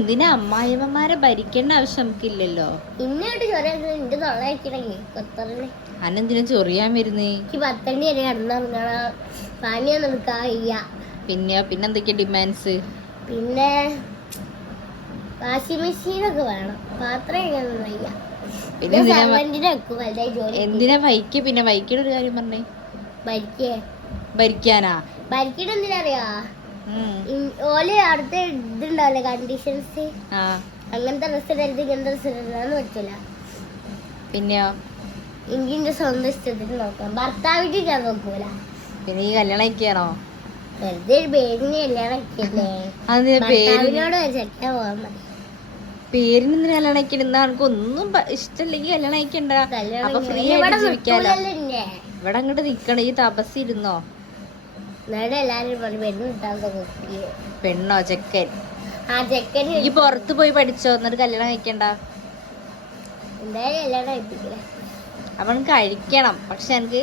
എന്തിനാ അമ്മായിമ്മമാരെ ഭരിക്കേണ്ട ആവശ്യം നമുക്കില്ലല്ലോ. ഇന്നോട്ട് ചൊറിയാ തൊള്ളായിരിക്കണേ കൊത്തറിനെ അന്നെന്തിനാ ചൊറിയാൻ വരുന്നേ? എനിക്ക് 10 മണി വരെ കിടന്നാ പാനിയൊന്നും എടുക്കാൻ വയ്യ. പിന്നെന്തൊക്കെയാ ഡിമാൻഡ്സ്? പിന്നെ വാഷിംഗ് മെഷീനൊക്കെ വേണം, പാത്രം ഇങ്ങനെ വയ്യ. എന്തിനാ ബൈക്ക്? പിന്നെ ബൈക്കിന്റെ ഒരു കാര്യം പറഞ്ഞേ. ഭരിക്കാനാ? ഭരിക്കണ എന്തിനറിയാ? ഓല് അടുത്ത ഇതുണ്ടാവില്ലേ കണ്ടീഷൻസ്, അങ്ങനത്തെ ഡ്രസ് ഇടരുത്, ഇങ്ങനത്തെ ഡ്രസ് ഇടരുതെന്ന് പറ്റില്ല. പിന്നെയോ? എനിക്ക് സ്വന്തം ഇഷ്ടത്തിന് നോക്കാം, ഭർത്താവിന്റെ ഞാൻ നോക്കൂല. പിന്നെ ഈ കല്യാണം ഒക്കെയാണോ? വെറുതെ ഒരു പേരിന് കല്യാണം ഒക്കെയല്ലേ, ഭർത്താവിനോട് ചെക്കാൻ പോകാൻ മതി. പേരിന് എന്തിനാ കല്യാണം അയക്കണ്ട? നമുക്ക് ഒന്നും ഇഷ്ടമില്ലെങ്കിൽ കല്യാണം അയക്കണ്ട. അപ്പൊ ഫ്രീ ആയിട്ട് ജീവിക്കാലോ. ഇവിടെ അങ്ങോട്ട് നിക്കണം, ഈ തപസ്സിരുന്നോ? പെണ്ണോ ചെക്കൻ? ഈ പുറത്ത് പോയി പഠിച്ചോ, എന്നിട്ട് കല്യാണം കഴിക്കണ്ട. അപ്പൊ കഴിക്കണം, പക്ഷെ എനിക്ക്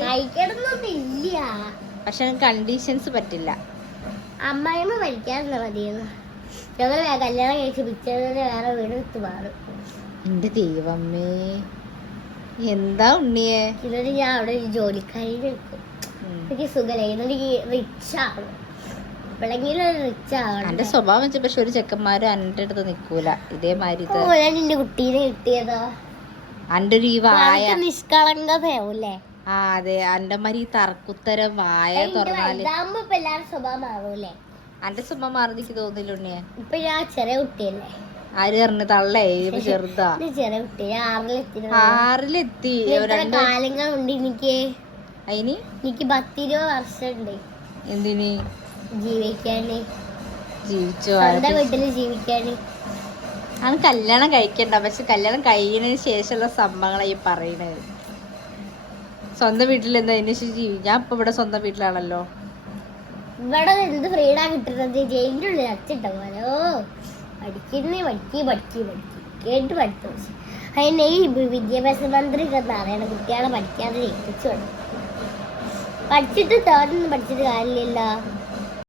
കണ്ടീഷൻസ് പറ്റില്ല. അമ്മായിമ്മ പഠിക്കാറുണ്ടോ മതിയെന്ന് ഞങ്ങൾ കല്യാണം കഴിച്ച് പിറ്റേന്ന് വേറെ വീട് വിട്ട് മാറും. എന്റെ ദൈവമേ, എന്താ ഉണ്ണിയെ? എന്നിട്ട് ഞാൻ അവിടെ ഒരു ജോലിക്കാരി നിൽക്കും. എനിക്ക് സുഖമില്ല, എനിക്ക് റിച്ച് ആവണം, എപ്പോഴെങ്കിലും റിച്ച് ആവണം. എന്റെ സ്വഭാവം വെച്ച പക്ഷെ ഒരു ചെക്കന്മാരും എന്റെ അടുത്ത് നിക്കൂല. ഇതേമാതിരി എന്റെ കുട്ടീനെ കിട്ടിയതോ എന്റെ ഒരു ഈ വായ നിഷ്കളങ്കതയാവൂല്ലേ? ആ അതെ, എന്റെ മാതിരി തറക്കുത്തരം വായ തുറന്നാല് സ്വഭാവം മാറൂലേ? എന്റെ സ്വഭാവം മാറുന്ന എനിക്ക് തോന്നില്ല ഉണ്ണിയെ. ഇപ്പൊ ഞാൻ ചെറിയ കുട്ടിയല്ലേ? ആര് പറഞ്ഞു തള്ളേ? ചെറുതാ, ചെറിയ കുട്ടി. 6-ലെത്തി. കാലങ്ങളുണ്ട് എനിക്ക്. എനിക്ക് 10-20 വർഷമുണ്ട്. എന്തിന്? ജീവിക്കാന്, ജീവിച്ചോ? സ്വന്തം വീട്ടില് ജീവിക്കാന്. ആണ് കല്യാണം കഴിക്കണ്ട, പക്ഷെ കല്യാണം കഴിയുന്നതിന് ശേഷമുള്ള സംഭവങ്ങളായി പറയണത്. സ്വന്തം വീട്ടിൽ എന്താ അതിന് ശേഷം ഞാൻ ഇപ്പൊ ഇവിടെ സ്വന്തം വീട്ടിലാണല്ലോ. ഇവിടെ എന്ത് ഫ്രീഡാ കിട്ടുന്നത്? ജയിലിൻ്റെ ഉള്ളിൽ അച്ചിട്ട പോലെ. കേട്ട് പഠിത്തു. അതിനെ ഈ വിദ്യാഭ്യാസ മന്ത്രിക്ക് അറിയണം കുട്ടികളെ പഠിക്കാതെ ജയിപ്പിച്ചു. പഠിച്ചിട്ട് തോന്നൊന്നും പഠിച്ചിട്ട് കാര്യമില്ല.